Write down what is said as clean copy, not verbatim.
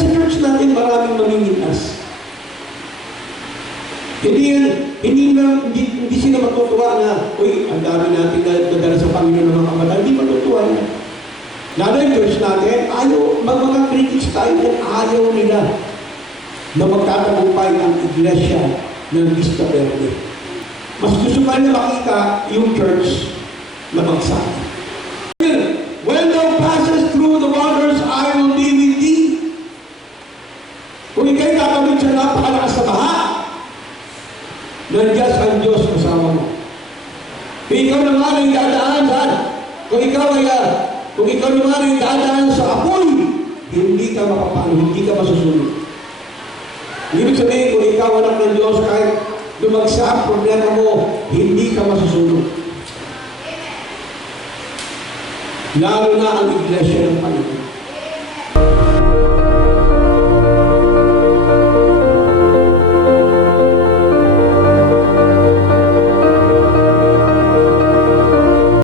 Kahit sa church natin, maraming mamimitas. Hindi sila matutuwa na, uy, ang dami natin nadala sa Panginoon ng mga kabataan. Hindi matutuwa yan. Lalo yung church natin, mga critics tayo na ayaw nila na magtatagumpay ang iglesia ng Vista Verde. Mas gusto pa nila makita yung church na bagsak. When thou passes through the waters, I will be with thee. Kung ikaw'y tatawid sa napakalakas na baha, nandiyan ang Diyos kasama mo. Kung ikaw naman ay dadaan saan? Kung ikaw naman ay dadaan sa apoy, hindi ka mapapano, hindi ka masusunod. Ibig sabihin, kung ikaw anak ng Diyos, kahit dumagsak problema mo, hindi ka masusunod. Lalo na ang iglesia ng Panginoon.